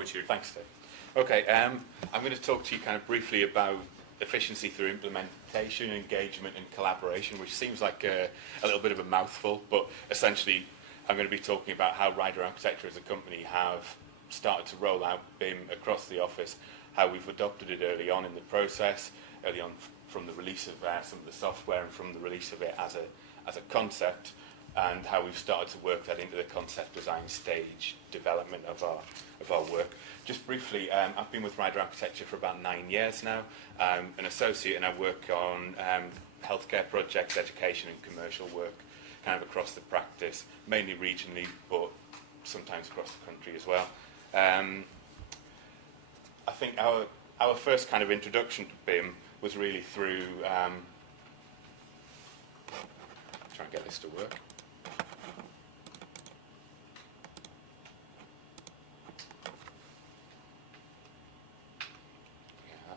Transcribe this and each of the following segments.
over to you. Thanks, Dave. Okay, I'm going to talk to you kind of briefly about efficiency through implementation, engagement and collaboration, which seems like a little bit of a mouthful, but essentially I'm going to be talking about how Ryder Architecture as a company have started to roll out BIM across the office, how we've adopted it early on in the process, early on from the release of some of the software and from the release of it as a concept, and how we've started to work that into the concept design stage development of our work. Just briefly, I've been with Ryder Architecture for about 9 years now. I'm an associate and I work on healthcare projects, education and commercial work kind of across the practice, mainly regionally, but sometimes across the country as well. I think our first kind of introduction to BIM was really through, try and get this to work.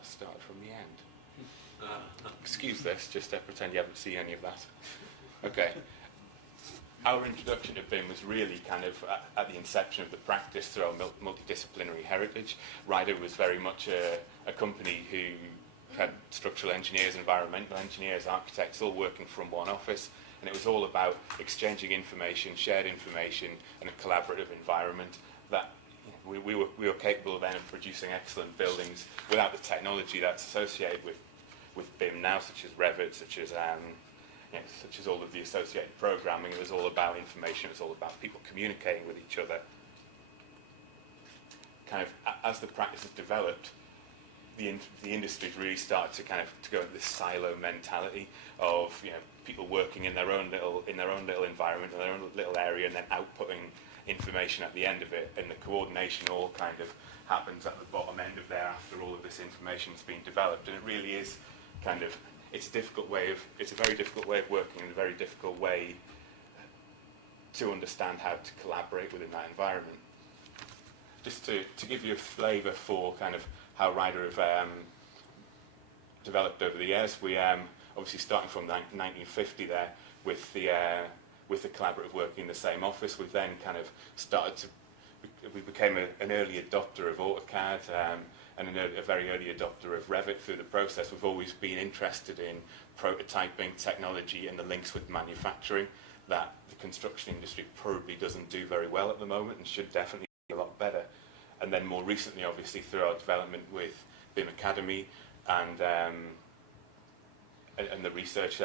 Start from the end. Excuse this, just pretend you haven't seen any of that. Okay. Our introduction to BIM was really kind of at the inception of the practice through our multidisciplinary heritage. Ryder was very much a company who had structural engineers, environmental engineers, architects all working from one office, and it was all about exchanging information, shared information, and a collaborative environment that we were capable then of producing excellent buildings without the technology that's associated with BIM now, such as Revit, such as all of the associated programming. It was all about information. It was all about people communicating with each other. Kind of as the practice has developed, the industry's really started to go into this silo mentality of people working in their own little environment, in their own little area, and then outputting information at the end of it, and the coordination all kind of happens at the bottom end of there after all of this information's been developed. And it really is kind of, it's a very difficult way of working, and a very difficult way to understand how to collaborate within that environment. Just to give you a flavour for kind of how Ryder have developed over the years, we obviously starting from 1950 there with the collaborative working in the same office. We then kind of we became an early adopter of AutoCAD and a very early adopter of Revit through the process. We've always been interested in prototyping technology and the links with manufacturing that the construction industry probably doesn't do very well at the moment and should definitely be a lot better. And then more recently, obviously, through our development with BIM Academy and the research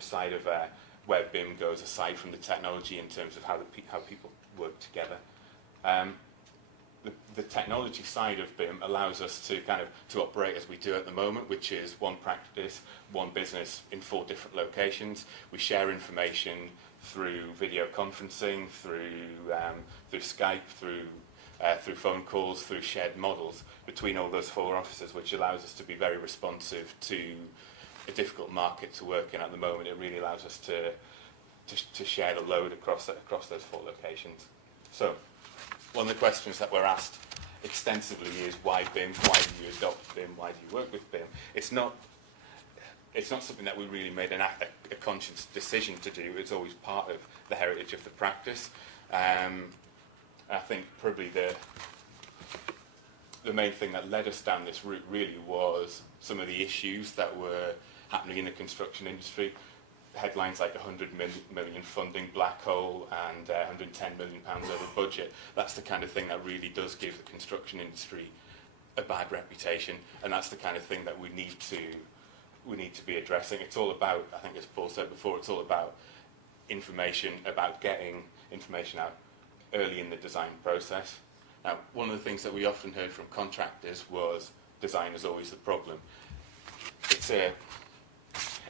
side of where BIM goes aside from the technology in terms of how people work together. The technology side of BIM allows us to operate as we do at the moment, which is one practice, one business in 4 different locations. We share information through video conferencing, through Skype, through phone calls, through shared models between all those 4 offices, which allows us to be very responsive to a difficult market to work in at the moment. It really allows us to share the load across those 4 locations. So one of the questions that we're asked extensively is why BIM? Why do you adopt BIM? Why do you work with BIM? It's not something that we really made a conscious decision to do. It's always part of the heritage of the practice. I think probably the main thing that led us down this route really was some of the issues that were happening in the construction industry. Headlines like 100 million funding black hole and 110 million pounds over budget. That's the kind of thing that really does give the construction industry a bad reputation, and that's the kind of thing that we need to be addressing. It's all about, I think as Paul said before, it's all about information, about getting information out early in the design process. Now, one of the things that we often heard from contractors was design is always the problem.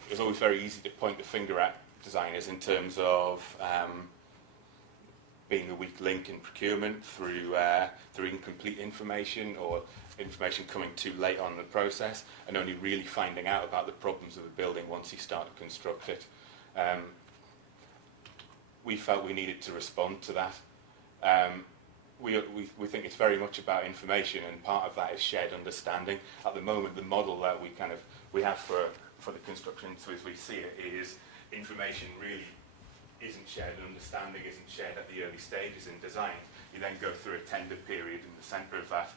It was always very easy to point the finger at designers in terms of being the weak link in procurement through incomplete information or information coming too late on in the process and only really finding out about the problems of the building once you start to construct it. We felt we needed to respond to that. We think it's very much about information, and part of that is shared understanding. At the moment, the model that we have for the construction industry as we see it is information really isn't shared and understanding isn't shared at the early stages in design, you then go through a tender period in the centre of that,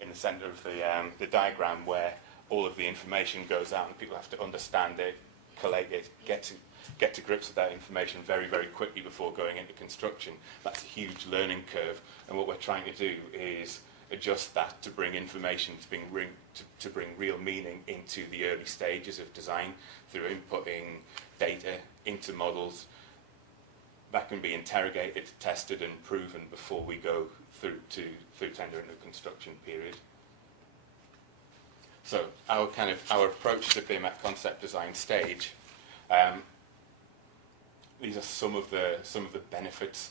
in the centre of the diagram, where all of the information goes out and people have to understand it, collate it, get to grips with that information very, very quickly before going into construction. That's a huge learning curve, and what we're trying to do is adjust that to bring information, to bring real meaning into the early stages of design through inputting data into models that can be interrogated, tested and proven before we go through tender into the construction period. So our approach to BIM at concept design stage, these are some of the benefits.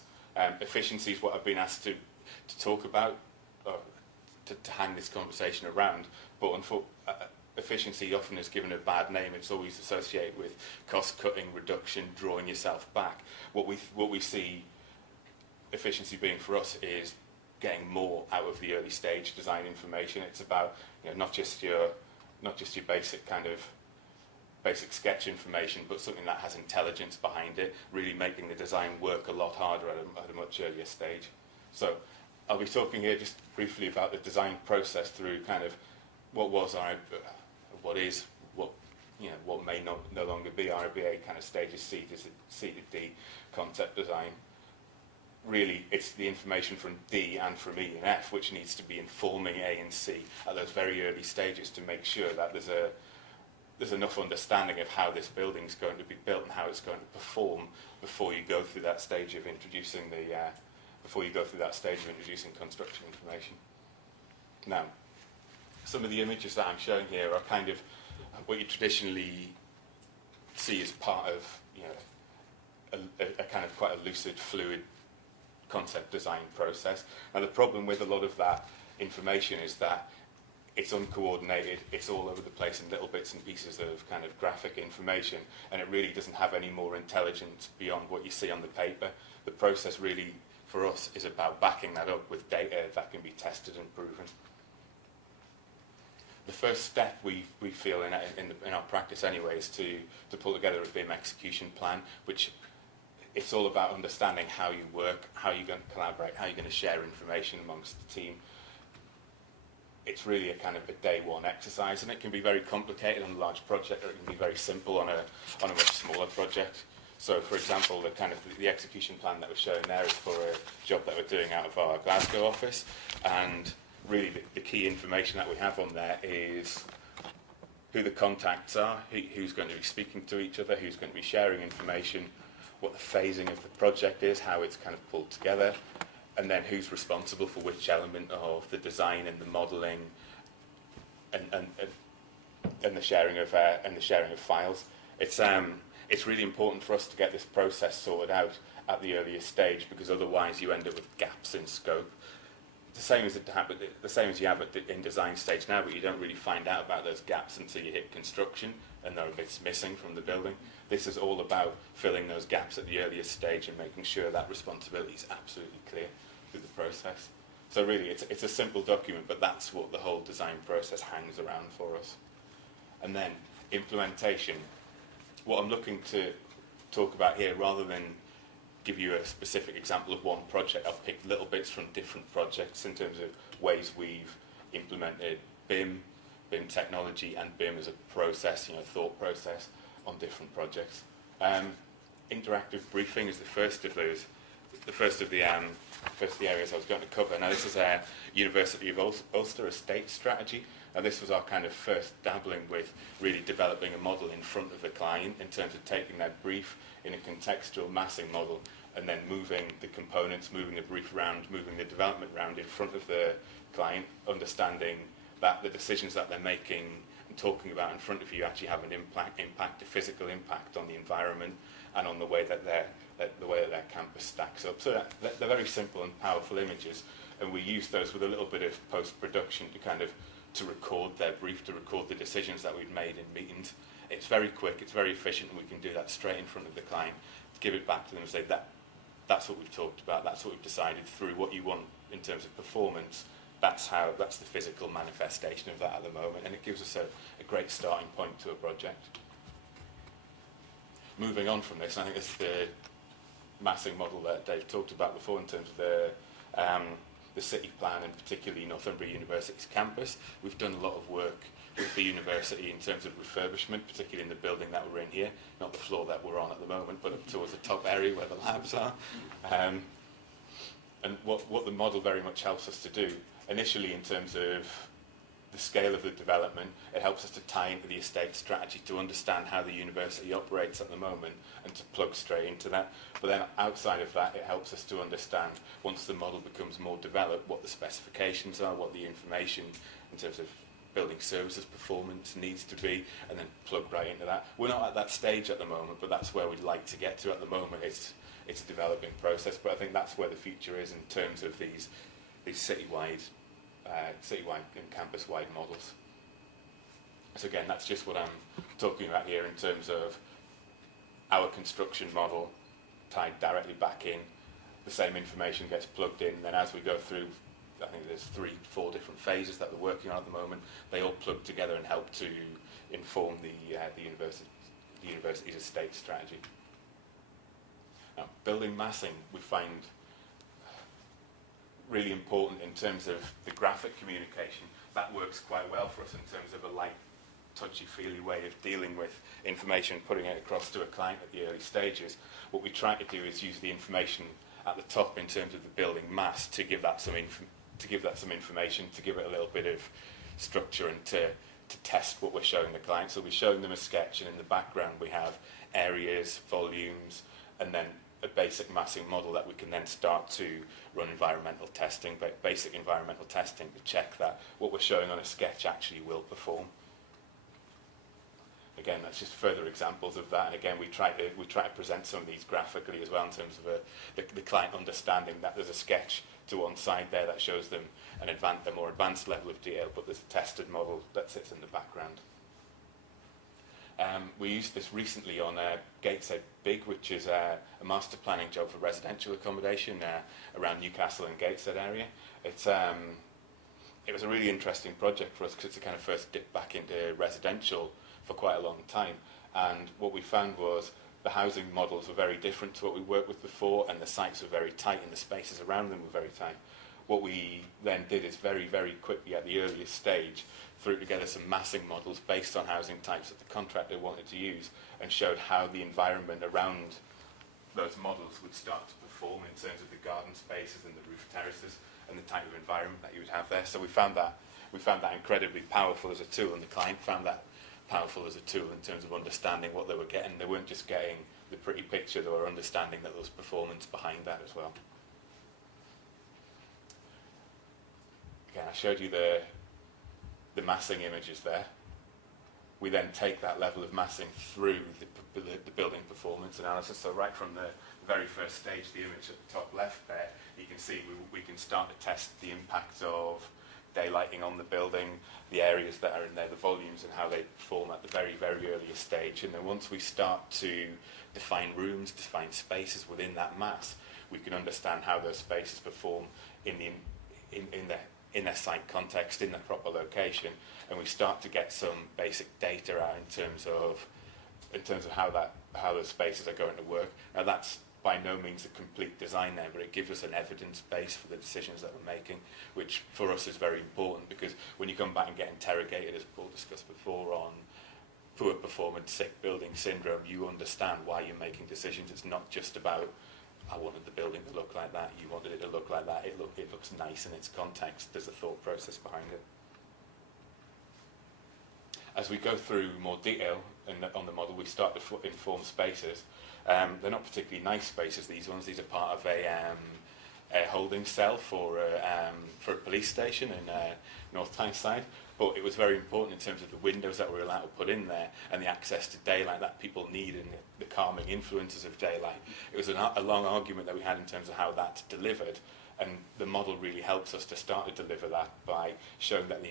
Efficiency is what I've been asked to talk about, to hang this conversation around, but efficiency often is given a bad name. It's always associated with cost cutting, reduction, drawing yourself back. What we see efficiency being for us is getting more out of the early stage design information. It's about, not just your basic sketch information, but something that has intelligence behind it, really making the design work a lot harder at a much earlier stage. So I'll be talking here just briefly about the design process through kind of what may no longer be RBA kind of stages C to D concept design. Really, it's the information from D and from E and F which needs to be informing A and C at those very early stages to make sure that there's enough understanding of how this building's going to be built and how it's going to perform before you go through that stage of introducing construction information. Now, some of the images that I'm showing here are kind of what you traditionally see as part of a kind of quite a lucid, fluid concept design process. And the problem with a lot of that information is that it's uncoordinated, it's all over the place in little bits and pieces of kind of graphic information, and it really doesn't have any more intelligence beyond what you see on the paper. The process really, for us, is about backing that up with data that can be tested and proven. The first step we feel in our practice anyway is to pull together a BIM execution plan, which it's all about understanding how you work, how you're going to collaborate, how you're going to share information amongst the team. It's really a kind of a day one exercise, and it can be very complicated on a large project, or it can be very simple on a much smaller project. So, for example, the execution plan that was shown there is for a job that we're doing out of our Glasgow office, and really the key information that we have on there is who the contacts are, who's going to be speaking to each other, who's going to be sharing information, what the phasing of the project is, how it's kind of pulled together, and then who's responsible for which element of the design and the modelling and the sharing of files. It's really important for us to get this process sorted out at the earliest stage, because otherwise you end up with gaps in scope. The same as you have in design stage now, but you don't really find out about those gaps until you hit construction and there are bits missing from the building. This is all about filling those gaps at the earliest stage and making sure that responsibility is absolutely clear through the process. So really, it's a simple document, but that's what the whole design process hangs around for us. And then implementation. What I'm looking to talk about here, rather than give you a specific example of one project, I've picked little bits from different projects in terms of ways we've implemented BIM technology and BIM as a process, thought process on different projects. Interactive briefing is the first of the areas I was going to cover. Now, this is a University of Ulster estate strategy. Now, this was our kind of first dabbling with really developing a model in front of the client in terms of taking that brief in a contextual massing model and then moving the components, moving the brief around, moving the development around in front of the client, understanding that the decisions that they're making and talking about in front of you actually have an impact, a physical impact on the environment and on the way that their campus stacks up. So they're very simple and powerful images, and we use those with a little bit of post-production to record their brief, to record the decisions that we've made in meetings. It's very quick, it's very efficient, and we can do that straight in front of the client, give it back to them and say that's what we've talked about, that's what we've decided through what you want in terms of performance. That's the physical manifestation of that at the moment, and it gives us a great starting point to a project. Moving on from this, I think this is massing model that Dave talked about before in terms of the city plan, and particularly Northumbria University's campus. We've done a lot of work with the university in terms of refurbishment, particularly in the building that we're in here, not the floor that we're on at the moment, but up towards the top area where the labs are. And what the model very much helps us to do, initially in terms of the scale of the development, it helps us to tie into the estate strategy to understand how the university operates at the moment and to plug straight into that. But then outside of that, it helps us to understand, once the model becomes more developed, what the specifications are, what the information in terms of building services performance needs to be, and then plug right into that. We're not at that stage at the moment, but that's where we'd like to get to at the moment. It's a developing process, but I think that's where the future is in terms of these citywide and campus-wide models. So again, that's just what I'm talking about here in terms of our construction model tied directly back in. The same information gets plugged in, and then as we go through, I think there's 3-4 different phases that we're working on at the moment. They all plug together and help to inform the university's estate strategy. Now, building massing we find really important in terms of the graphic communication. That works quite well for us in terms of a light, touchy-feely way of dealing with information, putting it across to a client at the early stages. What we try to do is use the information at the top in terms of the building mass to give that some information, to give it a little bit of structure, and to test what we're showing the client. So we're showing them a sketch, and in the background we have areas, volumes, and then a basic massing model that we can then start to run environmental testing, basic environmental testing, to check that what we're showing on a sketch actually will perform. Again, that's just further examples of that. And again, we try to present some of these graphically as well, in terms of the client understanding that there's a sketch to one side there that shows them a more advanced level of detail, but there's a tested model that sits in the background. We used this recently on Gateshead Big, which is a master planning job for residential accommodation around Newcastle and Gateshead area. It was a really interesting project for us because it's a kind of first dip back into residential for quite a long time. And what we found was the housing models were very different to what we worked with before, and the sites were very tight and the spaces around them were very tight. What we then did is very, very quickly at the earliest stage threw together some massing models based on housing types that the contractor wanted to use, and showed how the environment around those models would start to perform in terms of the garden spaces and the roof terraces and the type of environment that you would have there. So we found that incredibly powerful as a tool, and the client found that powerful as a tool in terms of understanding what they were getting. They weren't just getting the pretty picture, they were understanding that there was performance behind that as well. Again, I showed you the massing images there. We then take that level of massing through the building performance analysis. So right from the very first stage, the image at the top left there, you can see we can start to test the impact of daylighting on the building, the areas that are in there, the volumes, and how they perform at the very, very earliest stage. And then once we start to define rooms, define spaces within that mass, we can understand how those spaces perform in their site context, in the proper location, and we start to get some basic data out in terms of how those spaces are going to work. Now, that's by no means a complete design there, but it gives us an evidence base for the decisions that we're making, which for us is very important, because when you come back and get interrogated, as Paul discussed before, on poor performance, sick building syndrome, you understand why you're making decisions. It's not just about, I wanted the building to look like that, you wanted it to look like that, it looks nice in its context, there's a thought process behind it. As we go through more detail on the model, we start to inform spaces. They're not particularly nice spaces, these ones. These are part of a holding cell for a police station in North Tyneside. But it was very important in terms of the windows that we were allowed to put in there and the access to daylight that people need and the calming influences of daylight. It was a long argument that we had in terms of how that's delivered, and the model really helps us to start to deliver that by showing that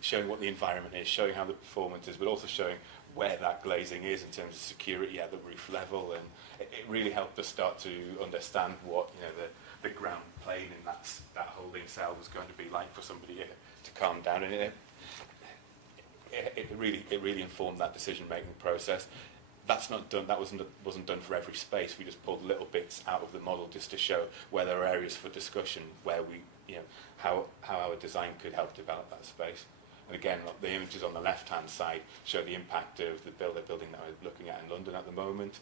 showing what the environment is, showing how the performance is, but also showing where that glazing is in terms of security at the roof level, and it really helped us start to understand what the ground plane in that holding cell was going to be like for somebody to calm down, and it really informed that decision-making process. that's not done. That wasn't done for every space. We just pulled little bits out of the model just to show where there are areas for discussion, where we, how our design could help develop that space. And again, the images on the left-hand side show the impact of the building that we're looking at in London at the moment,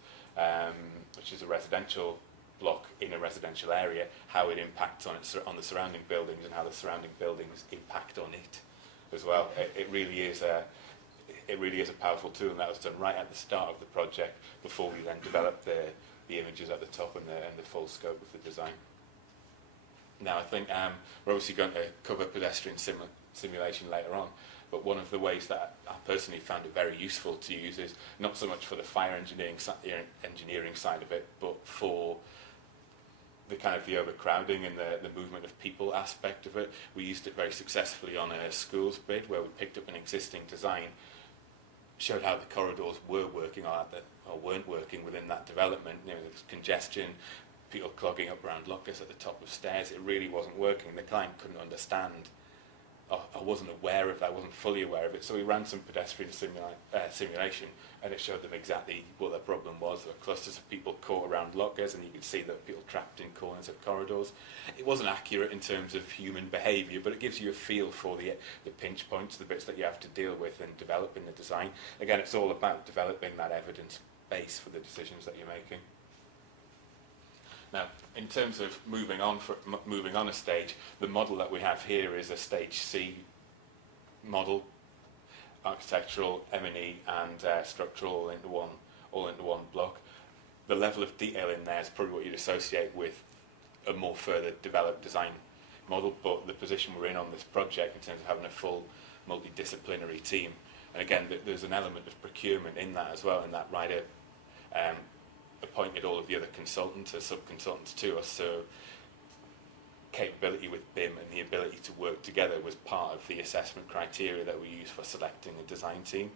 which is a residential block in a residential area, how it impacts on the surrounding buildings and how the surrounding buildings impact on it as well. It really is a powerful tool, and that was done right at the start of the project before we then developed the images at the top and the full scope of the design. Now I think we're obviously going to cover pedestrian simulation later on, but one of the ways that I personally found it very useful to use is not so much for the fire engineering side of it, but for the kind of the overcrowding and the movement of people aspect of it. We used it very successfully on a schools bid where we picked up an existing design, showed how the corridors were working or weren't working within that development. There was congestion, people clogging up around lockers at the top of stairs. It really wasn't working. The client couldn't understand. I wasn't aware of that, I wasn't fully aware of it. So we ran some pedestrian simulation, and it showed them exactly what the problem was. There were clusters of people caught around lockers, and you could see that people trapped in corners of corridors. It wasn't accurate in terms of human behaviour, but it gives you a feel for the pinch points, the bits that you have to deal with and develop in the design. Again, it's all about developing that evidence base for the decisions that you're making. Now, in terms of moving on a stage, the model that we have here is a stage C model, architectural, M&E, and structural all into one block. The level of detail in there is probably what you'd associate with a more further developed design model, but the position we're in on this project in terms of having a full multidisciplinary team, and again, there's an element of procurement in that as well, and that Ryder appointed all of the other consultants as sub-consultants to us, so capability with BIM and the ability to work together was part of the assessment criteria that we use for selecting a design team.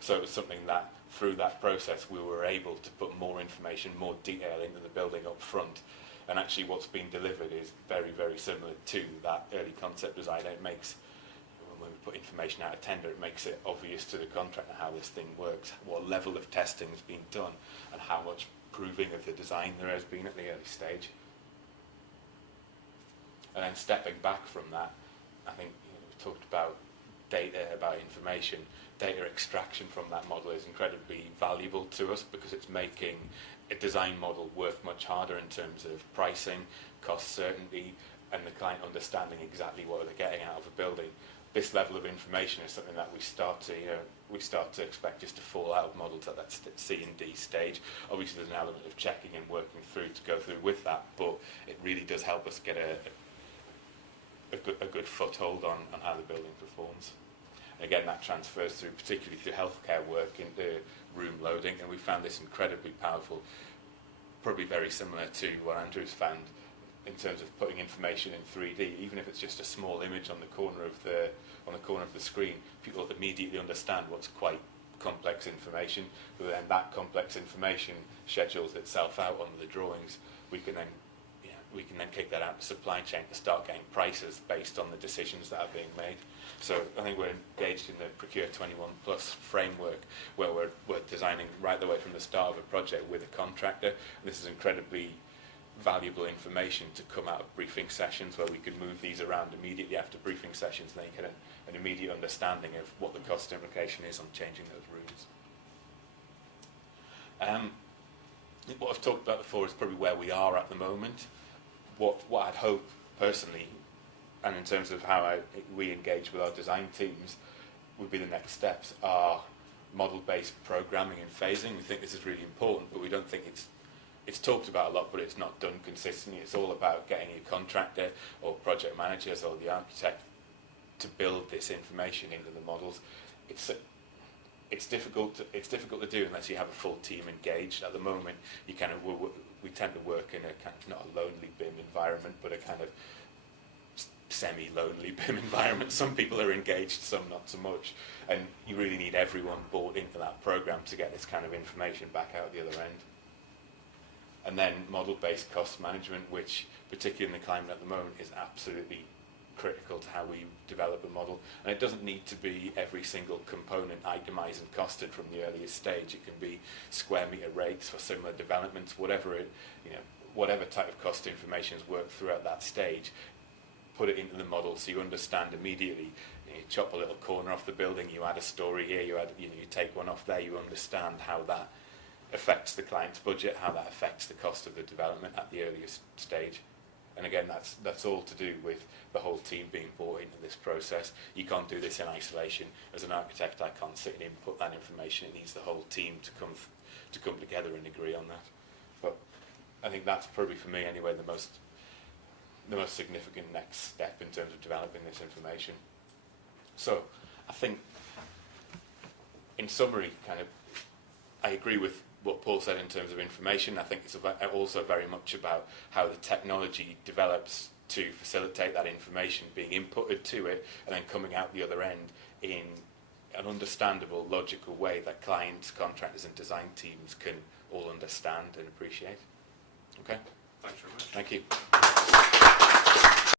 So it was something that through that process we were able to put more information, more detail into the building up front, and actually what's been delivered is very, very similar to that early concept design. It makes, when we put information out of tender, it makes it obvious to the contractor how this thing works, what level of testing has been done, and how much proving of the design there has been at the early stage. And then stepping back from that, I think we've talked about data, about information. Data extraction from that model is incredibly valuable to us because it's making a design model work much harder in terms of pricing, cost certainty, and the client understanding exactly what they're getting out of a building. This level of information is something that we start to expect just to fall out of models at that C and D stage. Obviously there's an element of checking and working through to go through with that, but it really does help us get a good foothold on how the building performs. Again, that transfers through, particularly through healthcare work, into room loading, and we found this incredibly powerful, probably very similar to what Andrew's found in terms of putting information in 3D, even if it's just a small image on the corner of the screen. People immediately understand what's quite complex information, but then that complex information schedules itself out on the drawings. We can then kick that out to supply chain to start getting prices based on the decisions that are being made. So I think we're engaged in the Procure 21 Plus framework, where we're designing right the way from the start of a project with a contractor. And this is incredibly valuable information to come out of briefing sessions, where we can move these around immediately after briefing sessions, and then you get an immediate understanding of what the cost implication is on changing those rooms. What I've talked about before is probably where we are at the moment. What I'd hope personally, and in terms of how we engage with our design teams, would be the next steps are model-based programming and phasing. We think this is really important, but we don't think it's talked about a lot, but it's not done consistently. It's all about getting a contractor or project managers or the architect to build this information into the models. It's difficult to do unless you have a full team engaged. At the moment, we tend to work in a kind of not a lonely BIM environment, but a kind of semi-lonely BIM environment. Some people are engaged, some not so much, and you really need everyone bought into that program to get this kind of information back out the other end. And then model-based cost management, which particularly in the climate at the moment is absolutely critical to how we develop a model. And it doesn't need to be every single component itemised and costed from the earliest stage. It can be square metre rates for similar developments, whatever whatever type of cost information is worked throughout that stage. Put it into the model so you understand immediately. You chop a little corner off the building, you add a story here, you take one off there, you understand how that affects the client's budget, how that affects the cost of the development at the earliest stage. And again, that's all to do with the whole team being brought into this process. You can't do this in isolation. As an architect, I can't sit and input that information. It needs the whole team to come together and agree on that. But I think that's probably, for me anyway, the most significant next step in terms of developing this information. So I think, in summary, I agree with what Paul said in terms of information. I think it's also very much about how the technology develops to facilitate that information being inputted to it and then coming out the other end in an understandable, logical way that clients, contractors and design teams can all understand and appreciate. Okay? Thanks very much. Thank you.